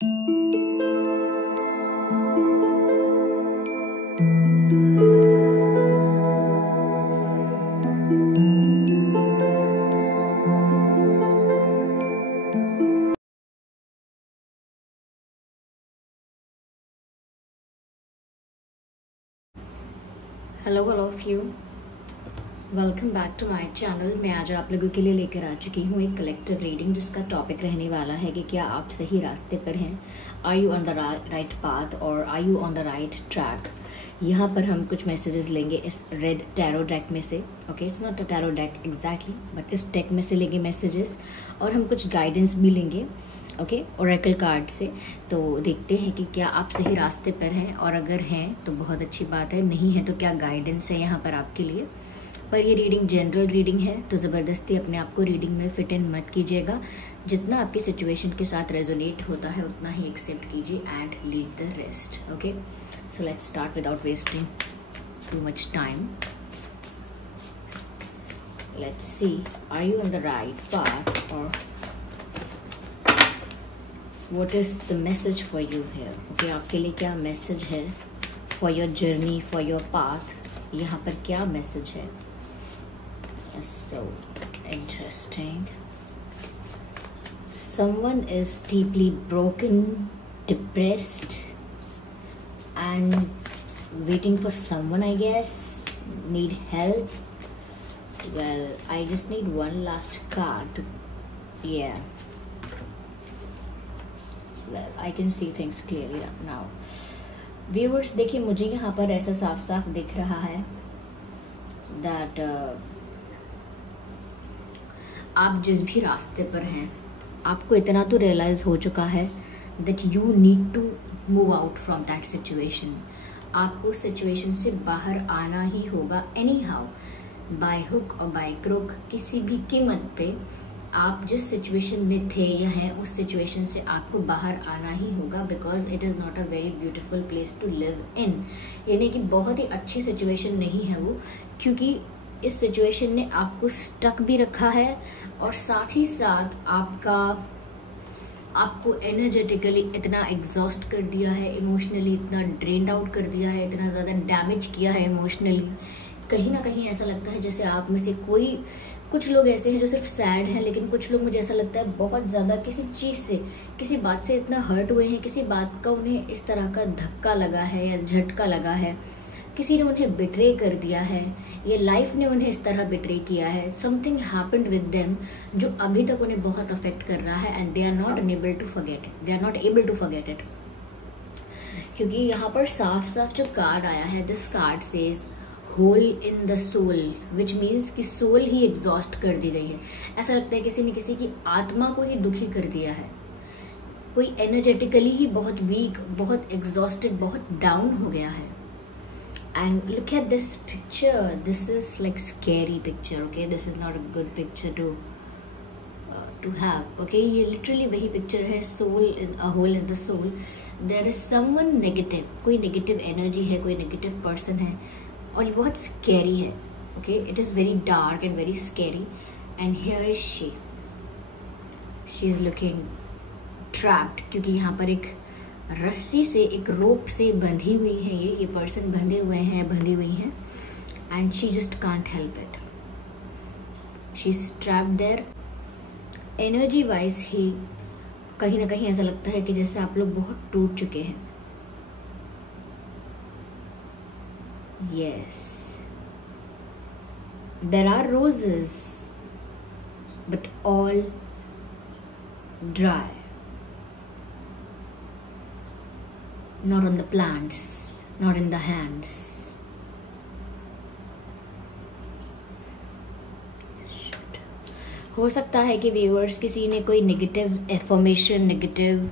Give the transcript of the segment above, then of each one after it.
Hello all of you, welcome back to my channel. मैं आज आप लोगों के लिए लेकर आ चुकी हूँ एक कलेक्टिव रीडिंग जिसका टॉपिक रहने वाला है कि क्या आप सही रास्ते पर हैं, are you on the right path और are you on the right track. यहाँ पर हम कुछ मैसेजेस लेंगे इस रेड टैरो डेक में से। Okay, it's not a tarot deck exactly, but इस डेक में से लेंगे मैसेजेस और हम कुछ गाइडेंस भी लेंगे। ओके, ओरेकल कार्ड से। तो देखते हैं कि क्या आप सही रास्ते पर हैं, और अगर हैं तो बहुत अच्छी बात है, नहीं है तो क्या गाइडेंस है यहाँ पर आपके लिए। पर ये रीडिंग जनरल रीडिंग है, तो ज़बरदस्ती अपने आप को रीडिंग में फिट इन मत कीजिएगा। जितना आपकी सिचुएशन के साथ रेजोनेट होता है उतना ही एक्सेप्ट कीजिए and leave the rest. Okay, so let's start without wasting too much time. Let's see, are you on the right path और what is the message for you here? Okay, आपके लिए क्या message है for your journey, for your path? यहाँ पर क्या message है? So interesting. Someone is deeply broken, depressed, and waiting for someone, I guess. Need help. Well, I just need one last card. Yeah. Well, I can see things clearly now. Viewers, देखिए मुझे यहाँ पर ऐसा साफ साफ दिख रहा है that आप जिस भी रास्ते पर हैं आपको इतना तो रियलाइज हो चुका है that you need to move out from that situation. आपको उस सिचुएशन से बाहर आना ही होगा anyhow, by hook और by crook, किसी भी कीमत पे। आप जिस सिचुएशन में थे या हैं उस सिचुएशन से आपको बाहर आना ही होगा, because it is not a very beautiful place to live in. यानी कि बहुत ही अच्छी सिचुएशन नहीं है वो, क्योंकि इस सिचुएशन ने आपको स्टक भी रखा है और साथ ही साथ आपको एनर्जेटिकली इतना एग्जॉस्ट कर दिया है, इमोशनली इतना ड्रेन्ड आउट कर दिया है, इतना ज़्यादा डैमेज किया है इमोशनली। कहीं ना कहीं ऐसा लगता है जैसे आप में से कुछ लोग ऐसे हैं जो सिर्फ सैड हैं, लेकिन कुछ लोग मुझे ऐसा लगता है बहुत ज़्यादा किसी चीज़ से, किसी बात से इतना हर्ट हुए हैं, किसी बात का उन्हें इस तरह का धक्का लगा है या झटका लगा है, किसी ने उन्हें बिट्रे कर दिया है, ये लाइफ ने उन्हें इस तरह बिट्रे किया है। समथिंग हैपेंड विद देम जो अभी तक उन्हें बहुत अफेक्ट कर रहा है and they are not able to forget it. क्योंकि यहाँ पर साफ साफ जो कार्ड आया है, this card says hole in the soul, which means कि सोल ही एग्जॉस्ट कर दी गई है। ऐसा लगता है किसी ने किसी की आत्मा को ही दुखी कर दिया है, कोई एनर्जेटिकली ही बहुत वीक, बहुत एग्जॉस्टेड, बहुत डाउन हो गया है। And look at this picture, this is like scary picture. Okay, this is not a good picture to have. Okay, ये लिटरली वही पिक्चर है, soul in a hole in the soul. There is someone negative, कोई negative energy है, कोई negative person है और ये बहुत स्कैरी है। Okay, it is very dark and very scary and here is she is looking trapped, क्योंकि यहाँ पर एक रस्सी से, एक रोप से बंधी हुई है, ये पर्सन बंधी हुई हैं and she just can't help it, she is trapped there. Energy wise ही कहीं ना कहीं ऐसा लगता है कि जैसे आप लोग बहुत टूट चुके हैं। Yes, there are roses, but all dry. Not on the plants, not in the hands. हो सकता है कि व्यूअर्स किसी ने कोई नेगेटिव एफर्मेशन, नेगेटिव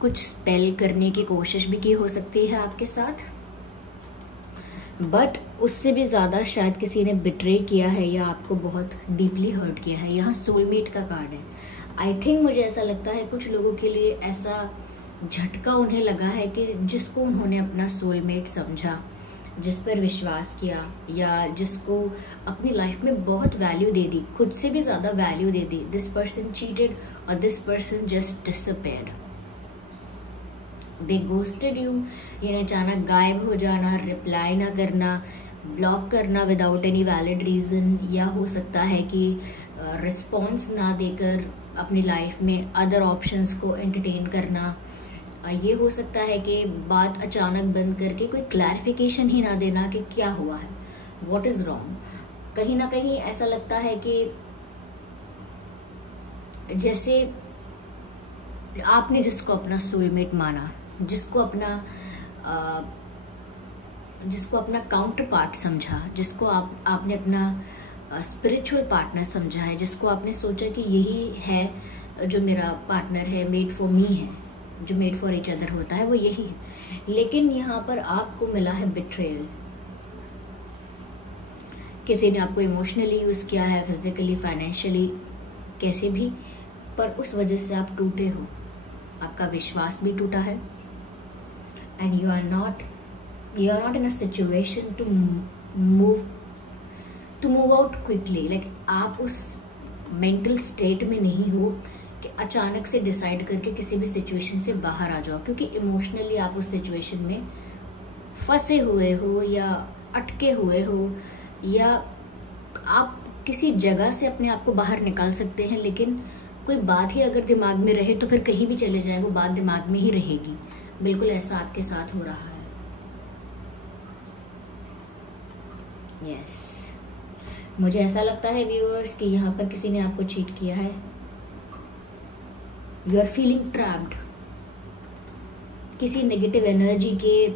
कुछ स्पेल करने की कोशिश भी की हो सकती है आपके साथ, बट उससे भी ज़्यादा शायद किसी ने बिट्रे किया है या आपको बहुत डीपली हर्ट किया है। यहाँ सोलमेट का कार्ड है। आई थिंक मुझे ऐसा लगता है कुछ लोगों के लिए ऐसा झटका उन्हें लगा है कि जिसको उन्होंने अपना सोलमेट समझा, जिस पर विश्वास किया या जिसको अपनी लाइफ में बहुत वैल्यू दे दी, खुद से भी ज़्यादा वैल्यू दे दी, दिस पर्सन चीटेड और this person just disappeared. They ghosted you, यानी अचानक गायब हो जाना, रिप्लाई ना करना, ब्लॉक करना विदाउट एनी वैलिड रीज़न, या हो सकता है कि रिस्पॉन्स ना देकर अपनी लाइफ में अदर ऑप्शंस को एंटरटेन करना। ये हो सकता है कि बात अचानक बंद करके कोई क्लैरिफिकेशन ही ना देना कि क्या हुआ है, व्हाट इज़ रॉन्ग। कहीं ना कहीं ऐसा लगता है कि जैसे आपने जिसको अपना सोलमेट माना, जिसको अपना काउंटर पार्ट समझा, जिसको आपने अपना स्पिरिचुअल पार्टनर समझा है, जिसको आपने सोचा कि यही है जो मेरा पार्टनर है, मेड फॉर मी है, जो मेड फॉर ईच अदर होता है, वो यही है। लेकिन यहाँ पर आपको मिला है बिट्रेयल। किसी ने आपको इमोशनली यूज किया है, फिजिकली, फाइनेंशियली, कैसे भी, पर उस वजह से आप टूटे हो, आपका विश्वास भी टूटा है। And you are not in a situation to move out quickly. Like आप उस मेंटल स्टेट में नहीं हो कि अचानक से डिसाइड करके किसी भी सिचुएशन से बाहर आ जाओ, क्योंकि इमोशनली आप उस सिचुएशन में फंसे हुए हो या अटके हुए हो, या आप किसी जगह से अपने आप को बाहर निकाल सकते हैं, लेकिन कोई बात ही अगर दिमाग में रहे तो फिर कहीं भी चले जाए वो बात दिमाग में ही रहेगी। बिल्कुल ऐसा आपके साथ हो रहा है। यस, मुझे ऐसा लगता है व्यूअर्स कि यहाँ पर किसी ने आपको चीट किया है। You are feeling trapped. किसी नेगेटिव एनर्जी के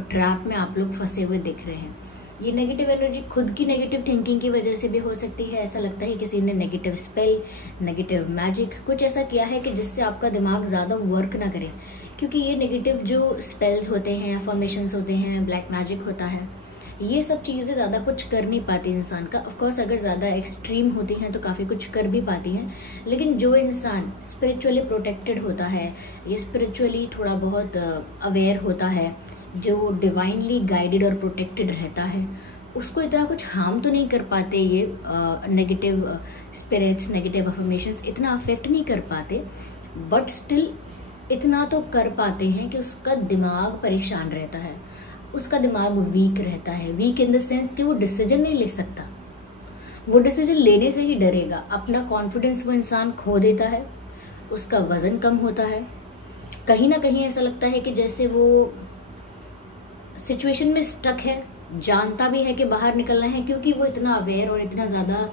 ट्रैप में आप लोग फंसे हुए दिख रहे हैं। ये नेगेटिव एनर्जी खुद की नेगेटिव थिंकिंग की वजह से भी हो सकती है। ऐसा लगता है किसी ने नेगेटिव स्पेल, नेगेटिव मैजिक कुछ ऐसा किया है कि जिससे आपका दिमाग ज़्यादा वर्क ना करे, क्योंकि ये नेगेटिव जो स्पेल्स होते हैं, अफर्मेशंस होते हैं, ब्लैक मैजिक होता है, ये सब चीज़ें ज़्यादा कुछ कर नहीं पाती इंसान का। ऑफकोर्स अगर ज़्यादा एक्सट्रीम होती हैं तो काफ़ी कुछ कर भी पाती हैं, लेकिन जो इंसान स्पिरिचुअली प्रोटेक्टेड होता है, ये स्पिरिचुअली थोड़ा बहुत अवेयर होता है, जो डिवाइनली गाइडेड और प्रोटेक्टेड रहता है, उसको इतना कुछ हार्म तो नहीं कर पाते ये नेगेटिव स्पिरिट्स, नेगेटिव अफर्मेशंस इतना अफेक्ट नहीं कर पाते, बट स्टिल इतना तो कर पाते हैं कि उसका दिमाग परेशान रहता है, उसका दिमाग वीक रहता है। वीक इन द सेंस कि वो डिसीजन नहीं ले सकता, वो डिसीजन लेने से ही डरेगा, अपना कॉन्फिडेंस वो इंसान खो देता है, उसका वजन कम होता है। कहीं ना कहीं ऐसा लगता है कि जैसे वो सिचुएशन में स्टक है, जानता भी है कि बाहर निकलना है, क्योंकि वो इतना अवेयर और इतना ज़्यादा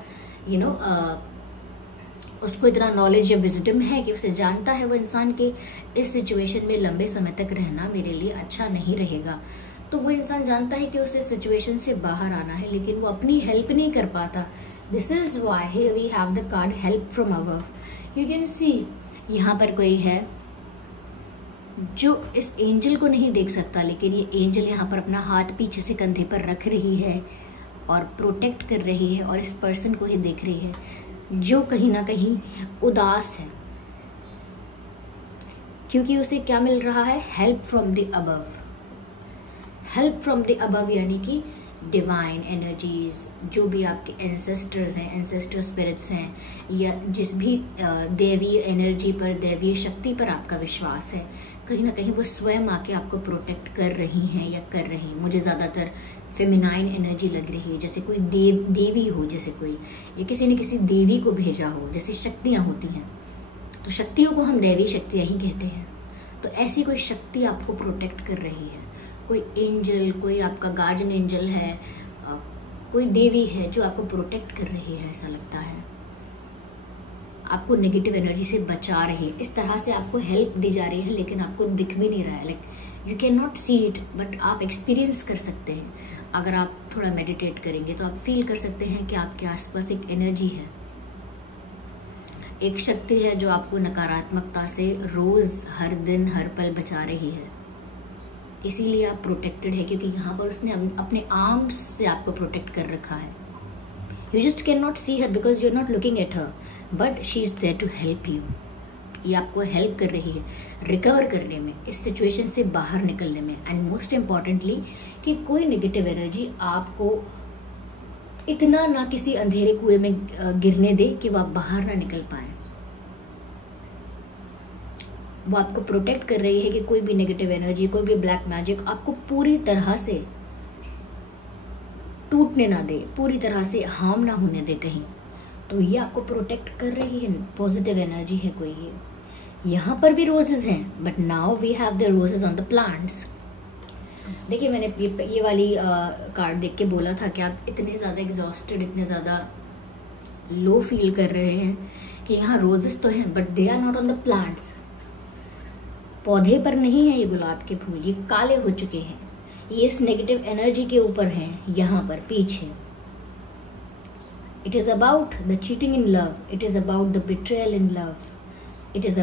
उसको इतना नॉलेज या विजडम है कि उसे जानता है वो इंसान कि इस सिचुएशन में लंबे समय तक रहना मेरे लिए अच्छा नहीं रहेगा। तो वो इंसान जानता है कि उसे सिचुएशन से बाहर आना है, लेकिन वो अपनी हेल्प नहीं कर पाता। This is why we have the card help from above. You can see यहाँ पर कोई है जो इस एंजल को नहीं देख सकता, लेकिन ये एंजल यहाँ पर अपना हाथ पीछे से कंधे पर रख रही है और प्रोटेक्ट कर रही है, और इस पर्सन को ही देख रही है जो कहीं ना कहीं उदास है, क्योंकि उसे क्या मिल रहा है? Help from the above. Help from the above यानी कि डिवाइन एनर्जीज, जो भी आपके एंसेस्टर्स हैं, एंसेस्टर स्पिरिट्स हैं, या जिस भी दैवीय एनर्जी पर, दैवीय शक्ति पर आपका विश्वास है, कहीं ना कहीं वो स्वयं आके आपको प्रोटेक्ट कर रही हैं या कर रही हैं। मुझे ज़्यादातर फेमिनाइन एनर्जी लग रही है, जैसे कोई देवी हो, जैसे कोई या किसी ने किसी देवी को भेजा हो, जैसे शक्तियाँ होती हैं, तो शक्तियों को हम दैवी शक्तियाँ ही कहते हैं। तो ऐसी कोई शक्ति आपको प्रोटेक्ट कर रही है, कोई एंजल, कोई आपका गार्जियन एंजल है, कोई देवी है जो आपको प्रोटेक्ट कर रही है। ऐसा लगता है आपको नेगेटिव एनर्जी से बचा रही है, इस तरह से आपको हेल्प दी जा रही है, लेकिन आपको दिख भी नहीं रहा है। Like you can not see it, but आप एक्सपीरियंस कर सकते हैं। अगर आप थोड़ा मेडिटेट करेंगे तो आप फील कर सकते हैं कि आपके आसपास एक एनर्जी है, एक शक्ति है जो आपको नकारात्मकता से रोज, हर दिन, हर पल बचा रही है। इसीलिए आप प्रोटेक्टेड है, क्योंकि यहाँ पर उसने अपने आर्म्स से आपको प्रोटेक्ट कर रखा है। You just can not see her because you are not looking at her, but she is there to help you. ये आपको हेल्प कर रही है रिकवर करने में, इस सिचुएशन से बाहर निकलने में, एंड मोस्ट इम्पॉर्टेंटली कि कोई नेगेटिव एनर्जी आपको इतना ना किसी अंधेरे कुएं में गिरने दे कि वो आप बाहर ना निकल पाए। वो आपको प्रोटेक्ट कर रही है कि कोई भी नेगेटिव एनर्जी, कोई भी ब्लैक मैजिक आपको पूरी तरह से टूटने ना दे, पूरी तरह से हार्म ना होने दे कहीं। तो ये आपको प्रोटेक्ट कर रही है, पॉजिटिव एनर्जी है कोई ये। यहाँ पर भी रोजेस हैं, but now we have the roses on the plants. देखिए मैंने ये वाली कार्ड देख के बोला था कि आप इतने ज़्यादा एग्जॉस्टेड, इतने ज़्यादा लो फील कर रहे हैं कि यहाँ रोजेस तो हैं but they are not on the plants. पौधे पर नहीं है ये गुलाब के फूल, ये काले हो चुके हैं, ये इस नेगेटिव एनर्जी के ऊपर हैं, यहाँ पर पीछे। It is about the cheating in love, it is about the betrayal in love, it is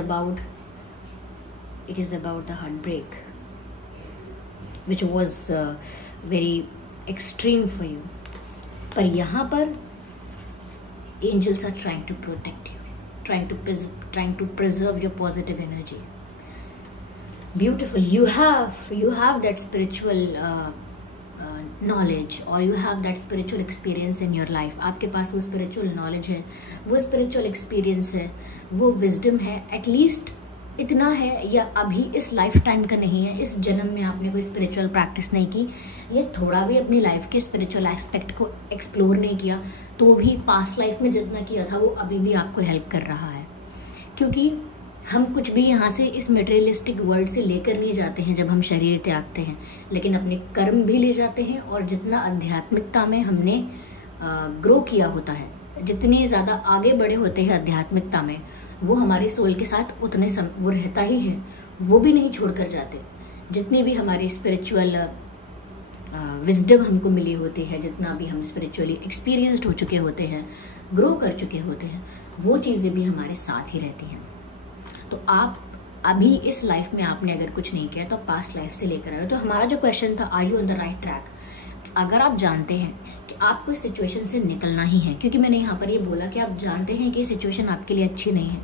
about the heartbreak which was very extreme for you. पर यहाँ पर angels are trying to protect you, trying to preserve your positive energy. Beautiful. You have that spiritual knowledge or you have that spiritual experience in your life. आपके पास वो spiritual knowledge है, वो spiritual experience है, वो wisdom है, at least इतना है, या अभी इस लाइफ टाइम का नहीं है, इस जन्म में आपने कोई स्पिरिचुअल प्रैक्टिस नहीं की, या थोड़ा भी अपनी लाइफ के स्पिरिचुअल एस्पेक्ट को एक्सप्लोर नहीं किया, तो भी पास्ट लाइफ में जितना किया था वो अभी भी आपको हेल्प कर रहा है। क्योंकि हम कुछ भी यहाँ से इस मटेरियलिस्टिक वर्ल्ड से लेकर नहीं जाते हैं जब हम शरीर त्यागते हैं, लेकिन अपने कर्म भी ले जाते हैं, और जितना आध्यात्मिकता में हमने ग्रो किया होता है, जितने ज़्यादा आगे बड़े होते हैं आध्यात्मिकता में, वो हमारे सोल के साथ उतने वो रहता ही है, वो भी नहीं छोड़ कर जाते। जितनी भी हमारी स्पिरिचुअल विजडम हमको मिली होती है, जितना भी हम स्पिरिचुअली एक्सपीरियंस्ड हो चुके होते हैं, ग्रो कर चुके होते हैं, वो चीज़ें भी हमारे साथ ही रहती हैं। तो आप अभी इस लाइफ में आपने अगर कुछ नहीं किया तो पास्ट लाइफ से लेकर आए। तो हमारा जो क्वेश्चन था, are you on the right track? अगर आप जानते हैं कि आपको इस सिचुएशन से निकलना ही है, क्योंकि मैंने यहाँ पर ये बोला कि आप जानते हैं कि सिचुएशन आपके लिए अच्छी नहीं है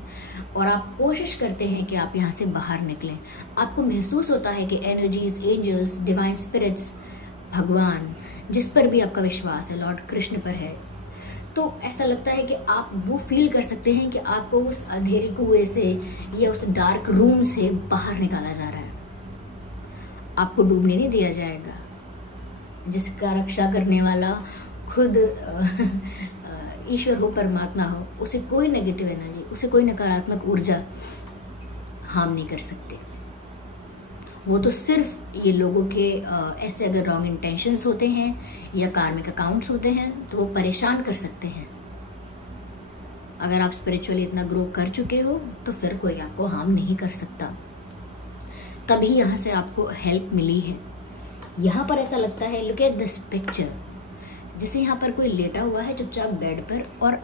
और आप कोशिश करते हैं कि आप यहाँ से बाहर निकलें, आपको महसूस होता है कि एनर्जीज, एंजल्स, डिवाइन स्पिरिट्स, भगवान, जिस पर भी आपका विश्वास है, लॉर्ड कृष्ण पर है, तो ऐसा लगता है कि आप वो फील कर सकते हैं कि आपको उस अंधेरे कुएं से या उस डार्क रूम से बाहर निकाला जा रहा है। आपको डूबने नहीं दिया जाएगा। जिसका रक्षा करने वाला खुद ईश्वर हो, परमात्मा हो, उसे कोई नेगेटिव एनर्जी, उसे कोई नकारात्मक ऊर्जा हार्म नहीं कर सकते। वो तो सिर्फ ये लोगों के ऐसे अगर रॉन्ग इंटेंशंस होते हैं या कार्मिक अकाउंट्स होते हैं तो वो परेशान कर सकते हैं। अगर आप स्पिरिचुअली इतना ग्रो कर चुके हो तो फिर कोई आपको हार्म नहीं कर सकता। तभी यहाँ से आपको हेल्प मिली है। यहाँ पर ऐसा लगता है, लुक एट दिस पिक्चर, जैसे यहाँ पर कोई लेटा हुआ है चुपचाप बेड पर और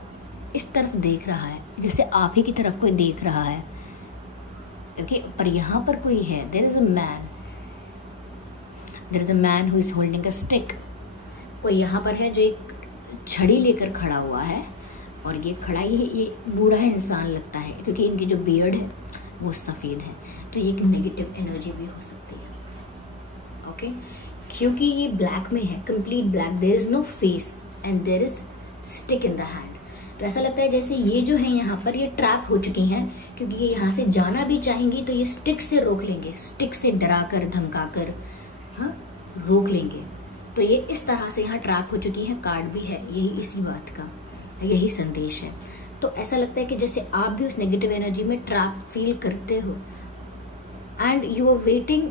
इस तरफ देख रहा है, जैसे आप ही की तरफ कोई देख रहा है। ओके, पर यहाँ पर कोई है, there is a man who is holding a stick. कोई यहाँ पर है जो एक छड़ी लेकर खड़ा हुआ है, और ये खड़ा ये बूढ़ा इंसान लगता है क्योंकि इनकी जो बियर्ड है वो सफ़ेद है, तो ये एक नेगेटिव एनर्जी भी हो सकती है। ओके, क्योंकि ये ब्लैक में है, complete black, there is no face and there is stick in the hand. तो ऐसा लगता है जैसे ये जो है यहाँ पर ये ट्रैप हो चुकी हैं, क्योंकि ये यहाँ से जाना भी चाहेंगी तो ये स्टिक से रोक लेंगे, स्टिक से डरा कर धमका कर हाँ रोक लेंगे। तो ये इस तरह से यहाँ ट्रैप हो चुकी है। कार्ड भी है यही, इसी बात का यही संदेश है। तो ऐसा लगता है कि जैसे आप भी उस नेगेटिव एनर्जी में ट्रैप फील करते हो एंड यू आर वेटिंग।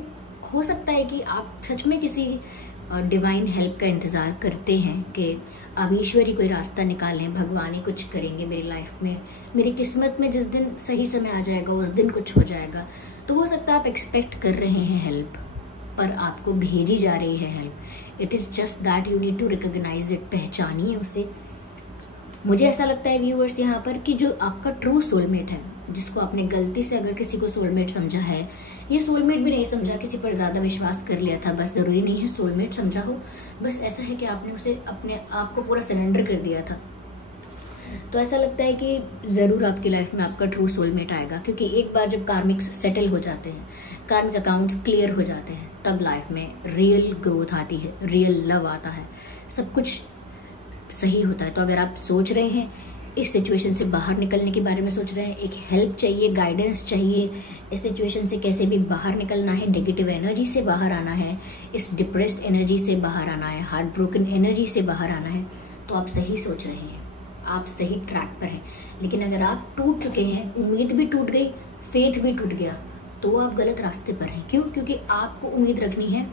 हो सकता है कि आप सच में किसी डिवाइन हेल्प का इंतज़ार करते हैं कि अब ईश्वर ही कोई रास्ता निकालें, भगवान ही कुछ करेंगे मेरी लाइफ में, मेरी किस्मत में जिस दिन सही समय आ जाएगा उस दिन कुछ हो जाएगा। तो हो सकता है आप एक्सपेक्ट कर रहे हैं हेल्प, पर आपको भेजी जा रही है help. It is just that you need to recognise it, पहचानिए उसे। मुझे ऐसा लगता है व्यूअर्स यहाँ पर कि जो आपका ट्रू सोलमेट है, जिसको आपने गलती से अगर किसी को सोलमेट समझा है, ये सोलमेट भी नहीं समझा, किसी पर ज़्यादा विश्वास कर लिया था, बस ज़रूरी नहीं है सोलमेट समझा हो, बस ऐसा है कि आपने उसे अपने आप को पूरा सरेंडर कर दिया था। तो ऐसा लगता है कि ज़रूर आपकी लाइफ में आपका ट्रू सोलमेट आएगा, क्योंकि एक बार जब कार्मिक्स सेटल हो जाते हैं, कार्मिक अकाउंट्स क्लियर हो जाते हैं, तब लाइफ में रियल ग्रोथ आती है, रियल लव आता है, सब कुछ सही होता है। तो अगर आप सोच रहे हैं इस सिचुएशन से बाहर निकलने के बारे में सोच रहे हैं, एक हेल्प चाहिए, गाइडेंस चाहिए, इस सिचुएशन से कैसे भी बाहर निकलना है, नेगेटिव एनर्जी से बाहर आना है, इस डिप्रेस्ड एनर्जी से बाहर आना है, हार्ट ब्रोकन एनर्जी से बाहर आना है, तो आप सही सोच रहे हैं, आप सही ट्रैक पर हैं। लेकिन अगर आप टूट चुके हैं, उम्मीद भी टूट गई, फेथ भी टूट गया, तो आप गलत रास्ते पर हैं। क्यों? क्योंकि आपको उम्मीद रखनी है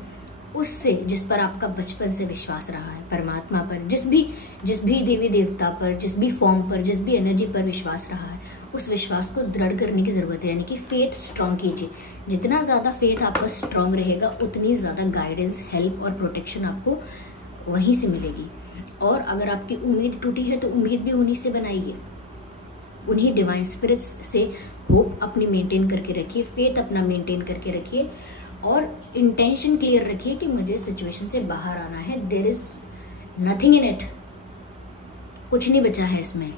उससे जिस पर आपका बचपन से विश्वास रहा है, परमात्मा पर, जिस भी देवी देवता पर, जिस भी फॉर्म पर, जिस भी एनर्जी पर विश्वास रहा है, उस विश्वास को दृढ़ करने की जरूरत है। यानी कि फेथ स्ट्रांग कीजिए। जितना ज्यादा फेथ आपका स्ट्रांग रहेगा, उतनी ज्यादा गाइडेंस, हेल्प और प्रोटेक्शन आपको वहीं से मिलेगी। और अगर आपकी उम्मीद टूटी है तो उम्मीद भी उन्हीं से बनाइए, उन्हीं डिवाइन स्पिरिट्स से होप अपनी मेंटेन करके रखिए, फेथ अपना मेंटेन करके रखिए और इंटेंशन क्लियर रखिए कि मुझे सिचुएशन से बाहर आना है। There is nothing in it, कुछ नहीं बचा है इसमें।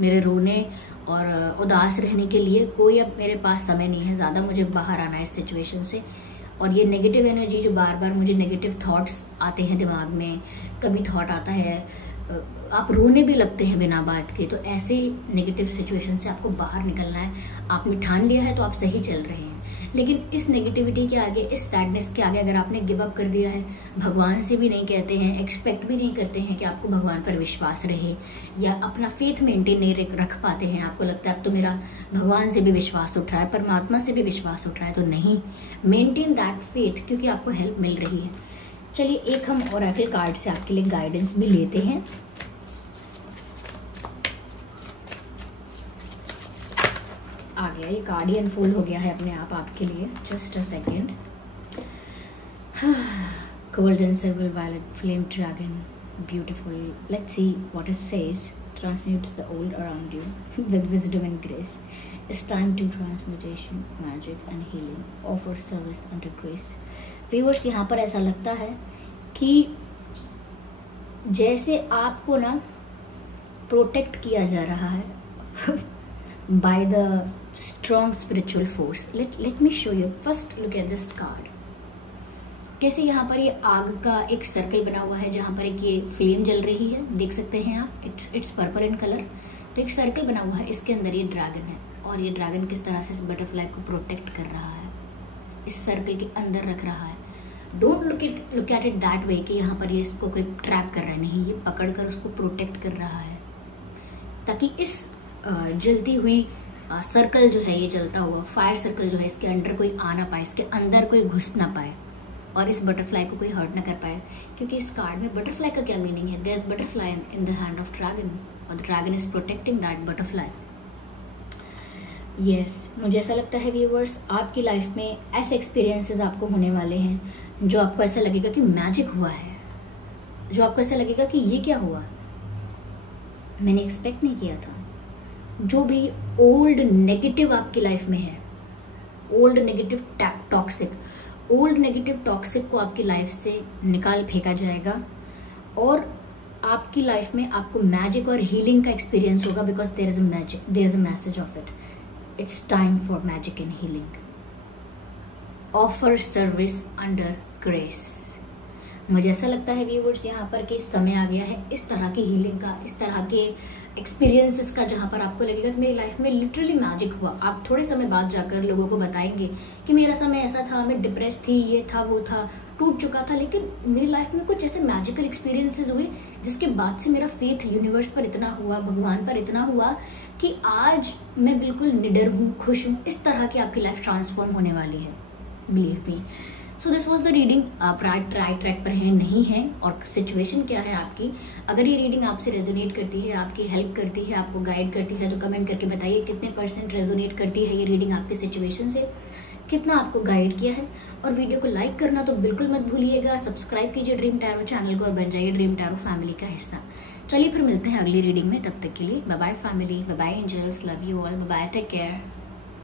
मेरे रोने और उदास रहने के लिए कोई अब मेरे पास समय नहीं है, ज़्यादा मुझे बाहर आना है इस सिचुएशन से। और ये नेगेटिव एनर्जी जो बार बार मुझे नेगेटिव थॉट्स आते हैं दिमाग में, कभी थॉट आता है आप रोने भी लगते हैं बिना बात के, तो ऐसे नेगेटिव सिचुएशन से आपको बाहर निकलना है। आपने ठान लिया है तो आप सही चल रहे हैं, लेकिन इस नेगेटिविटी के आगे, इस सैडनेस के आगे अगर आपने गिव अप कर दिया है, भगवान से भी नहीं कहते हैं, एक्सपेक्ट भी नहीं करते हैं कि आपको भगवान पर विश्वास रहे, या अपना फेथ मेंटेन नहीं रख पाते हैं, आपको लगता है अब तो मेरा भगवान से भी विश्वास उठ रहा है, परमात्मा से भी विश्वास उठ रहा है, तो नहीं, मेंटेन दैट फेथ, क्योंकि आपको हेल्प मिल रही है। चलिए एक हम ओरेकल कार्ड से आपके लिए गाइडेंस भी लेते हैं। आ गया, ये कार्ड ही अनफोल्ड हो गया है अपने आप आपके लिए। Just a second. Golden serval violet flame dragon, beautiful. Let's see what it says. Transmutes the old around you with wisdom and grace. It's time to transmutation, magic and healing. Offer service under grace. Viewers, यहाँ पर ऐसा लगता है कि जैसे आपको ना protect किया जा रहा है by the strong spiritual force. Let me show you. First look at this card. कैसे यहाँ पर ये आग का एक सर्कल बना हुआ है, जहाँ पर एक ये फ्लेम जल रही है, देख सकते हैं आप, इट्स पर्पल इन कलर। तो एक सर्कल बना हुआ है, इसके अंदर ये ड्रैगन है, और ये ड्रैगन किस तरह से इस बटरफ्लाई को प्रोटेक्ट कर रहा है, इस सर्कल के अंदर रख रहा है। Don't look at it that way कि यहाँ पर ये इसको कोई ट्रैप कर रहा है, नहीं, ये पकड़ कर उसको प्रोटेक्ट कर रहा है, ताकि इस जलती हुई सर्कल जो है, ये जलता हुआ फायर सर्कल जो है, इसके अंदर कोई आ ना पाए, इसके अंदर कोई घुस ना पाए, और इस बटरफ्लाई को कोई हर्ट ना कर पाए। क्योंकि इस कार्ड में बटरफ्लाई का क्या मीनिंग है? There is butterfly in the hand of dragon, और the dragon is protecting that butterfly. Yes, मुझे ऐसा लगता है व्यूअर्स, आपकी लाइफ में ऐसे एक्सपीरियंसेस आपको होने वाले हैं जो आपको ऐसा लगेगा कि मैजिक हुआ है, जो आपको ऐसा लगेगा कि ये क्या हुआ, मैंने एक्सपेक्ट नहीं किया था। जो भी ओल्ड नेगेटिव आपकी लाइफ में है, ओल्ड नेगेटिव टॉक्सिक को आपकी लाइफ से निकाल फेंका जाएगा, और आपकी लाइफ में आपको मैजिक और हीलिंग का एक्सपीरियंस होगा, because there is a message of it. It's time for magic and healing. Offer service under grace. मुझे ऐसा लगता है व्यूअर्स, यहाँ पर कि समय आ गया है इस तरह की हीलिंग का, इस तरह के एक्सपीरियंसेस का, जहाँ पर आपको लगेगा कि मेरी लाइफ में लिटरली मैजिक हुआ। आप थोड़े समय बाद जाकर लोगों को बताएंगे कि मेरा समय ऐसा था, मैं डिप्रेस थी, ये था, वो था, टूट चुका था, लेकिन मेरी लाइफ में कुछ ऐसे मैजिकल एक्सपीरियंसेस हुए जिसके बाद से मेरा फेथ यूनिवर्स पर इतना हुआ, भगवान पर इतना हुआ कि आज मैं बिल्कुल निडर हूँ, खुश हूँ। इस तरह की आपकी लाइफ ट्रांसफॉर्म होने वाली है, believe me. So this was the reading. आप राइट ट्रैक पर हैं, नहीं हैं, और सिचुएशन क्या है आपकी। अगर ये रीडिंग आपसे रेजोनेट करती है, आपकी हेल्प करती है, आपको गाइड करती है, तो कमेंट करके बताइए कितने % रेजोनेट करती है ये रीडिंग आपकी सिचुएशन से, कितना आपको गाइड किया है। और वीडियो को लाइक करना तो बिल्कुल मत भूलिएगा। सब्सक्राइब कीजिए ड्रीम टैरो चैनल को और बन जाइए ड्रीम टैरो फैमिली का हिस्सा। चलिए फिर मिलते हैं अगली रीडिंग में, तब तक के लिए bye bye family, bye bye angels, love you all, bye bye, take care.